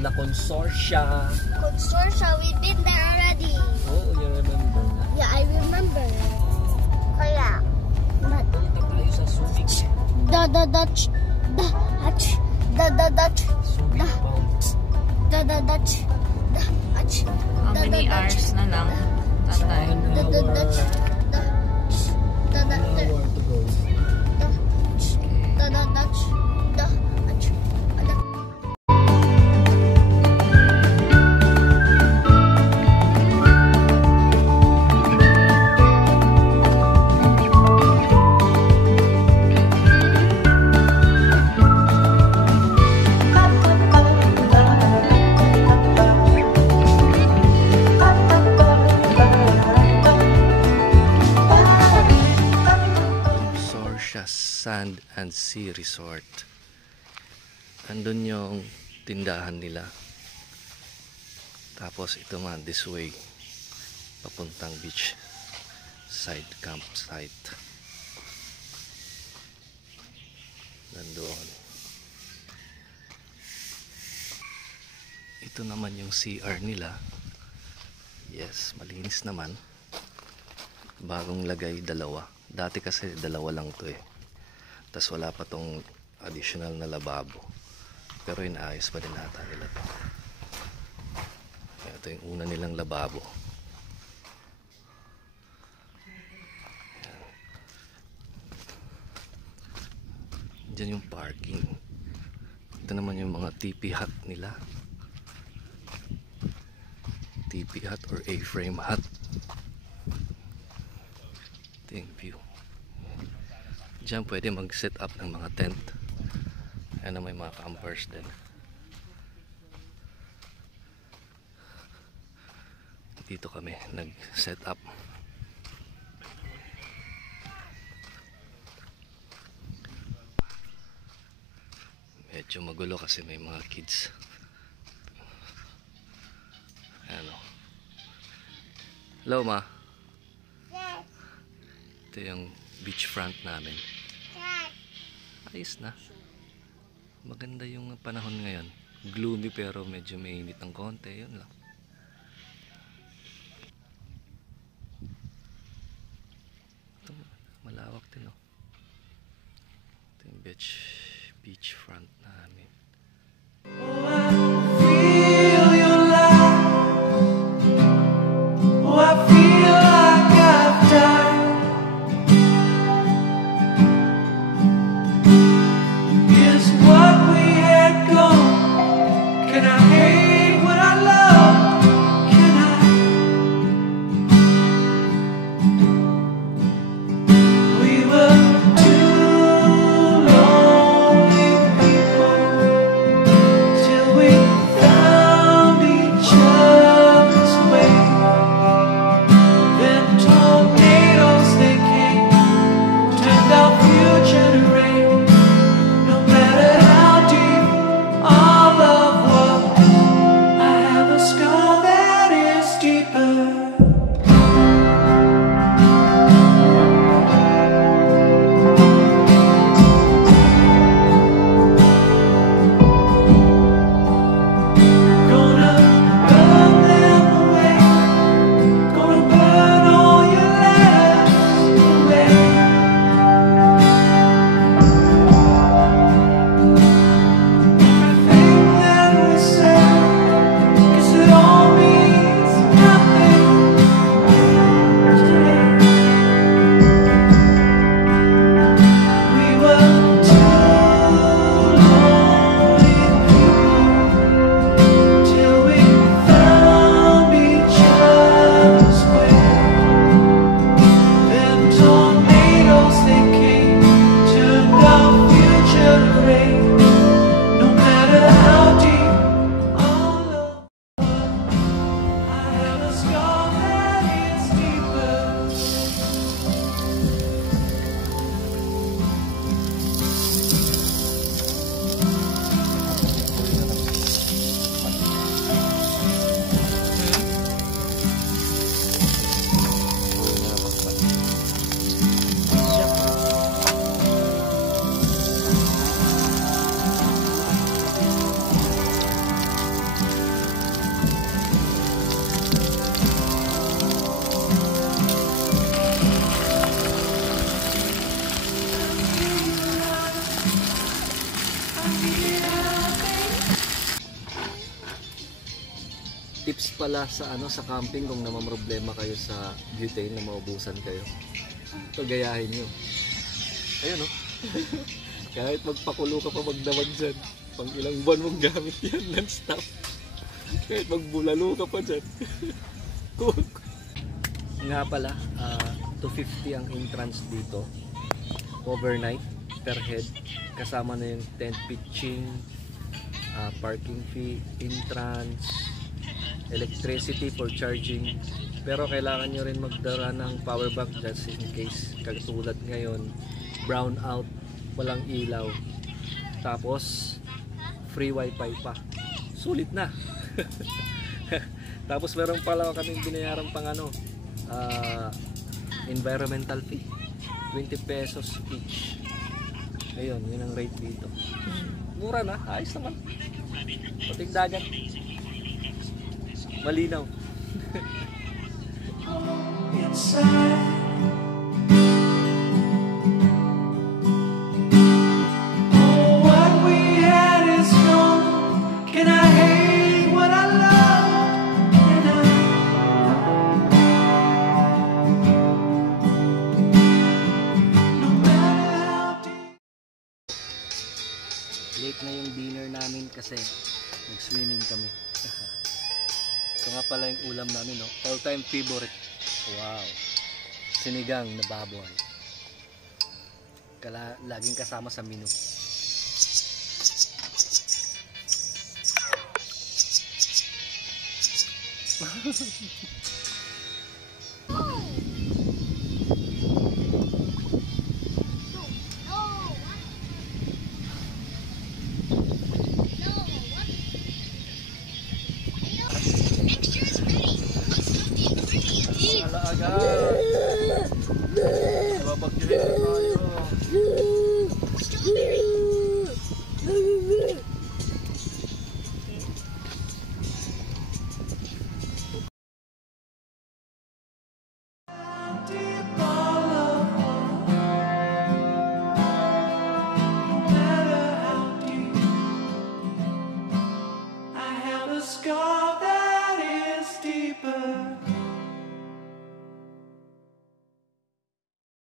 La Consorcia. Consortia, we've been there already. Oh, you remember na? Yeah, I remember. Kaya, but Punta tayo sa Subic. the Dutch, the Dutch, Subic Bounce. the Dutch, the Dutch. How many hours na lang? Tatay. The Dutch, the An hour to go. the Dutch, the Dutch. Sand and Sea Resort. Andun yung tindahan nila. Tapos ito man, this way, papuntang beach side campsite. Nandoon. Ito naman yung CR nila. Yes, malinis naman. Bagong lagay, dalawa. Dati kasi dalawa lang to eh. Tas wala pa tong additional na lababo. Pero inaayos pa din nata nila to. Ito yung una nilang lababo. Diyan yung parking. Ito naman yung mga TP hut nila. TP hut or A-frame hut. Ito yung view. Diyan pwede mag-set up ng mga tent. Ayan na, may mga campers din. Dito kami nag-set up. Medyo magulo kasi may mga kids. Ano? Hello, ma. Ito yung beachfront namin. Ayos na. Maganda yung panahon ngayon. Gloomy pero medyo mainit ng konti. Yun lang. Ito, malawak din, oh. Ito yung beachfront namin. tips pala sa sa camping kung namamroblema kayo sa butane na maubusan kayo. Ito gayahin nyo. Ayun oh. Kahit magpakulo ka pa magdamag dyan, pang ilang buwan mong gamit yan non-stop. Kahit magbulalo ka pa dyan. Nga pala, 250 ang entrance dito. Overnight per head. Kasama na yung tent pitching, parking fee, entrance, electricity for charging. Pero kailangan nyo rin magdala ng power bank just in case. Katulad ngayon, brown out, walang ilaw. Tapos, free wifi pa. Sulit na. Tapos meron pala kaming binayaran pang environmental fee. 20 pesos each. Ayun, yun ang rate dito. Mura na, ayos naman. Pating dagat. Malinaw. Late na yung dinner namin kasi nag-swimming kami. Ito nga pala yung ulam namin, no? All-time favorite. Wow! Sinigang na baboy. Laging kasama sa menu. Scar